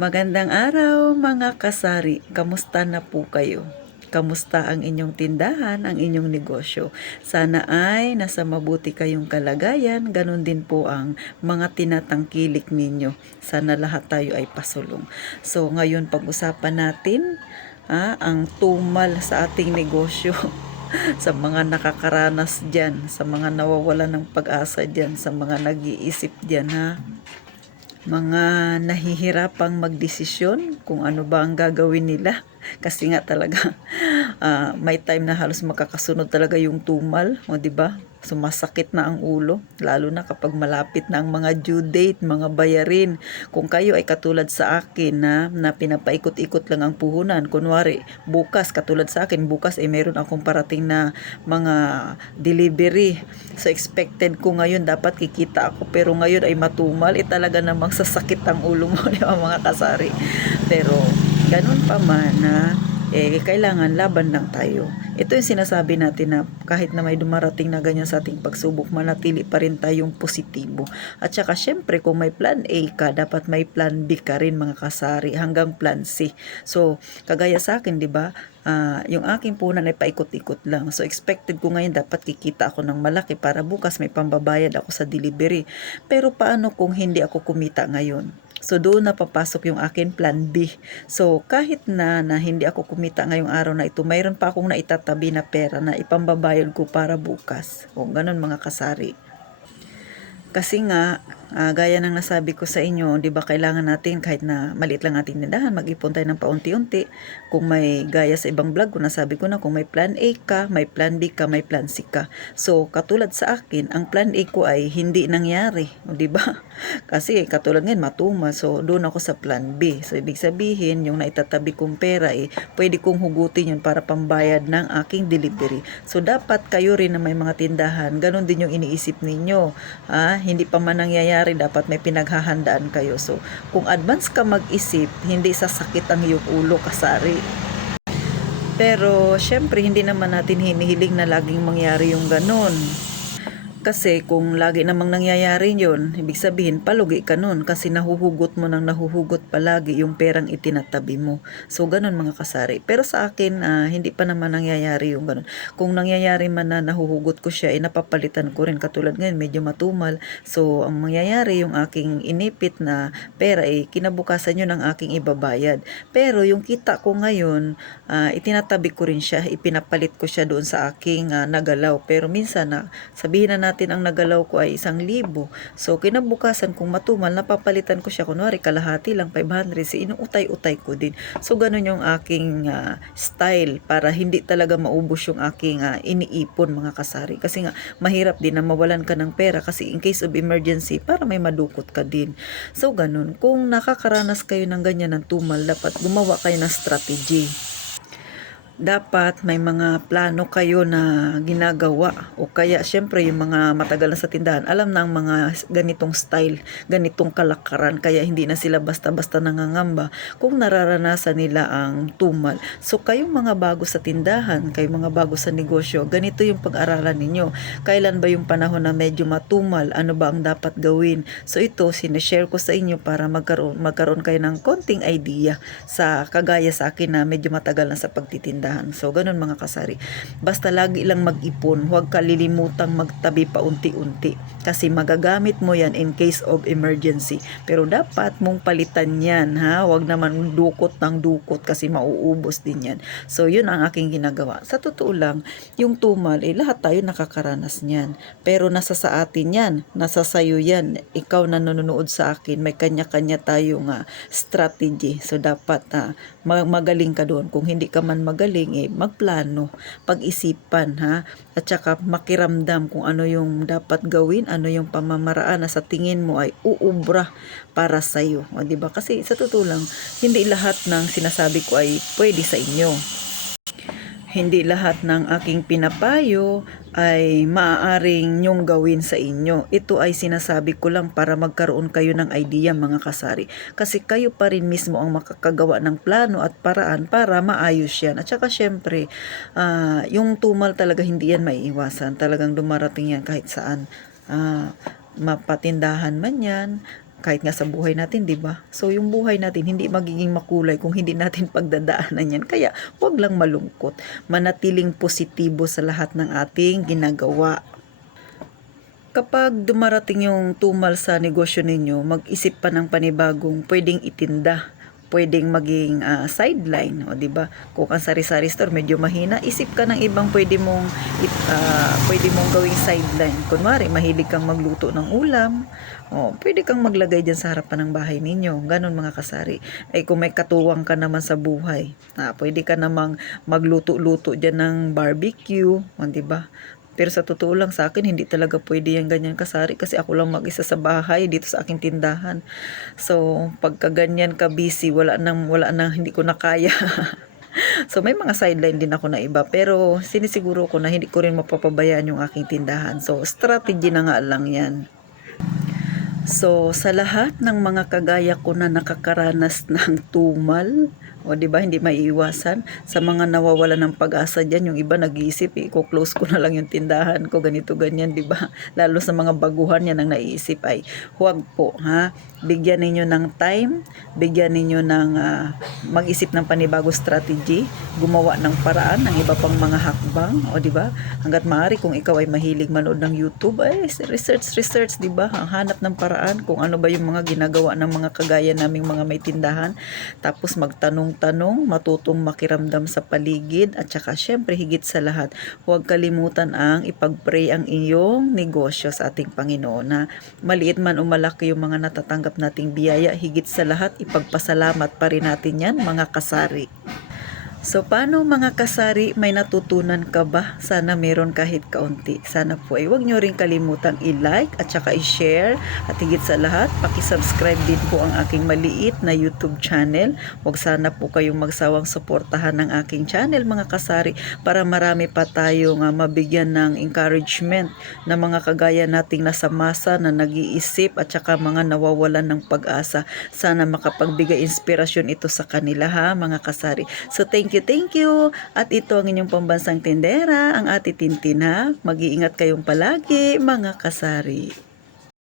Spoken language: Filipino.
Magandang araw mga kasari, kamusta na po kayo? Kamusta ang inyong tindahan, ang inyong negosyo? Sana ay nasa mabuti kayong kalagayan, ganun din po ang mga tinatangkilik ninyo. Sana lahat tayo ay pasulong. So ngayon pag-usapan natin ang tumal sa ating negosyo. Sa mga nakakaranas dyan, sa mga nawawala ng pag-asa dyan, sa mga nag-iisip dyan mga nahihirapang magdesisyon kung ano ba ang gagawin nila. Kasi nga talaga may time na halos makakasunod talaga yung tumal, o di ba? Sumasakit na ang ulo, lalo na kapag malapit na ang mga due date, mga bayarin. Kung kayo ay katulad sa akin na pinapaikot-ikot lang ang puhunan, kunwari bukas katulad sa akin, bukas ay meron akong parating na mga delivery. So expected ko ngayon dapat kikita ako, pero ngayon ay matumal, talaga namang sasakit ang ulo mo, di ba mga kasari? Pero ganun pa man kailangan laban lang tayo. Ito yung sinasabi natin na kahit na may dumarating na ganyan sa ating pagsubok, manatili pa rin tayong positibo. At saka syempre kung may plan A ka, dapat may plan B ka rin mga kasari hanggang plan C. So kagaya sa akin, di ba? Yung aking punan ay paikot-ikot lang. So expected ko ngayon dapat kikita ako ng malaki para bukas may pambabayad ako sa delivery. Pero paano kung hindi ako kumita ngayon? So doon na papasok yung akin plan B. So kahit na hindi ako kumita ngayong araw na ito, mayroon pa akong naitatabi na pera na ipambabayad ko para bukas. O ganun mga kasari. Kasi nga, gaya ng nasabi ko sa inyo, 'di ba kailangan natin kahit na maliit lang ating tindahan, mag-ipon tayo ng paunti-unti. Kung may gaya sa ibang vlog ko, nasabi ko na kung may plan A ka, may plan B ka, may plan C ka. So, katulad sa akin, ang plan A ko ay hindi nangyari, 'di ba? Kasi katulad ngayon matumal, so doon ako sa plan B. So, ibig sabihin, yung naitatabi kong pera pwede kong hugutin yun para pambayad ng aking delivery. So, dapat kayo rin na may mga tindahan, ganun din yung iniisip ninyo. Hindi pa man nangyayari, dapat may pinaghahandaan kayo. So, kung advance ka mag-isip, hindi sasakit ang iyong ulo, kasari. Pero, syempre, hindi naman natin hinihiling na laging mangyari yung ganun. Kasi kung lagi namang nangyayari yun, ibig sabihin palugi ka nun kasi nahuhugot mo nang nahuhugot palagi yung perang itinatabi mo. So ganun mga kasari. Pero sa akin, hindi pa naman nangyayari yung ganun. Kung nangyayari man na nahuhugot ko siya, napapalitan ko rin. Katulad ngayon, medyo matumal. So ang mangyayari yung aking inipit na pera kinabukasan yun ang aking ibabayad. Pero yung kita ko ngayon, itinatabi ko rin siya, ipinapalit ko siya doon sa aking nagalaw. Pero minsan sabihin na natin ang nagalaw ko ay 1,000. So kinabukasan kung matumal, napapalitan ko siya, kunwari kalahati lang 500, inuutay-utay ko din. So ganun yung aking style para hindi talaga maubos yung aking iniipon mga kasari. Kasi nga mahirap din na mawalan ka ng pera kasi in case of emergency para may madukot ka din. So ganun, kung nakakaranas kayo ng ganyan ng tumal, dapat gumawa kayo ng strategy. Dapat may mga plano kayo na ginagawa, o kaya syempre yung mga matagal na sa tindahan, alam na ang mga ganitong style, ganitong kalakaran, kaya hindi na sila basta-basta nangangamba kung nararanasan nila ang tumal. So kayong mga bago sa tindahan, kayong mga bago sa negosyo, ganito yung pag-aralan ninyo. Kailan ba yung panahon na medyo matumal? Ano ba ang dapat gawin? So ito, sineshare ko sa inyo para magkaroon kayo ng konting idea sa kagaya sa akin na medyo matagal na sa pagtitinda. So, ganun mga kasari. Basta lagi lang mag-ipon. Huwag ka lilimutang magtabi pa unti-unti. Kasi magagamit mo yan in case of emergency. Pero dapat mong palitan yan, ha? Huwag naman dukot ng dukot kasi mauubos din yan. So, yun ang aking ginagawa. Sa totoo lang, yung tumal, lahat tayo nakakaranas niyan. Pero nasa sa atin yan. Nasa sayo yan. Ikaw na nanonood sa akin, may kanya-kanya tayong strategy. So, dapat magaling ka doon. Kung hindi ka man magaling, magplano, pag-isipan, ha? At saka makiramdam kung ano yung dapat gawin, ano yung pamamaraan na sa tingin mo ay uubra para sa iyo. O, di ba? Kasi sa totoo lang, hindi lahat ng sinasabi ko ay pwede sa inyo. Hindi lahat ng aking pinapayo ay maaaring nyong gawin sa inyo. Ito ay sinasabi ko lang para magkaroon kayo ng idea mga kasari. Kasi kayo pa rin mismo ang makakagawa ng plano at paraan para maayos yan. At saka syempre, yung tumal talaga hindi yan maiiwasan. Talagang dumarating yan kahit saan. Mapatindahan man yan, kahit nga sa buhay natin, 'di ba? So yung buhay natin hindi magiging makulay kung hindi natin pagdadaanan 'yan. Kaya 'wag lang malungkot. Manatiling positibo sa lahat ng ating ginagawa. Kapag dumarating yung tumal sa negosyo ninyo, mag-isip pa ng panibagong pwedeng itinda, pwedeng maging sideline, o 'di ba? Kung ang sari-sari store medyo mahina, isip ka ng ibang pwede mong gawing sideline. Kunwari, mahilig kang magluto ng ulam, pwede kang maglagay diyan sa harapan ng bahay ninyo. Ganon mga kasari. Ay kung may katuwang ka naman sa buhay, pwede ka namang magluto-luto diyan ng barbecue, o 'di ba? Pero sa totoo lang sa akin, hindi talaga pwede yan ganyan kasari kasi ako lang mag-isa sa bahay dito sa aking tindahan. So, pagka ganyan ka busy, wala nang hindi ko na kaya. So, may mga sideline din ako na iba pero sinisiguro ko na hindi ko rin mapapabayaan yung aking tindahan. So, strategy na nga lang yan. So, sa lahat ng mga kagaya ko na nakakaranas ng tumal, o 'di ba, hindi maiiwasan sa mga nawawalan ng pag-asa diyan, yung iba nag-iisip, i-close ko na lang yung tindahan ko, ganito ganyan, 'di ba? Lalo sa mga baguhan yan ang naiisip ay huwag po, ha. Bigyan ninyo ng time, bigyan ninyo ng mag-isip ng panibago strategy, gumawa ng paraan ng iba pang mga hakbang, o 'di ba? Hangga't maaari kung ikaw ay mahilig manood ng YouTube, ay research, 'di ba? Hanap ng paraan kung ano ba yung mga ginagawa ng mga kagaya naming mga may tindahan. Tapos magtanong-tanong, matutong makiramdam sa paligid, at saka syempre higit sa lahat, huwag kalimutan ang ipag-pray ang iyong negosyo sa ating Panginoon, na maliit man o malaki yung mga natatanggap nating biyaya, higit sa lahat ipagpasalamat pa rin natin yan mga kasari. So, paano mga kasari, may natutunan ka ba? Sana meron kahit kaunti. Sana po ay huwag nyo rin kalimutang i-like at saka i-share. At higit sa lahat, paki-subscribe din po ang aking maliit na YouTube channel. Huwag sana po kayong magsawang suportahan ng aking channel mga kasari para marami pa tayong mabigyan ng encouragement na mga kagaya nating nasa masa na nag-iisip at saka mga nawawalan ng pag-asa. Sana makapagbigay inspirasyon ito sa kanila, ha mga kasari. So, thank you. At ito ang inyong pambansang tindera, ang Ate Tintin, ha. Mag-iingat kayong palagi, mga kasari.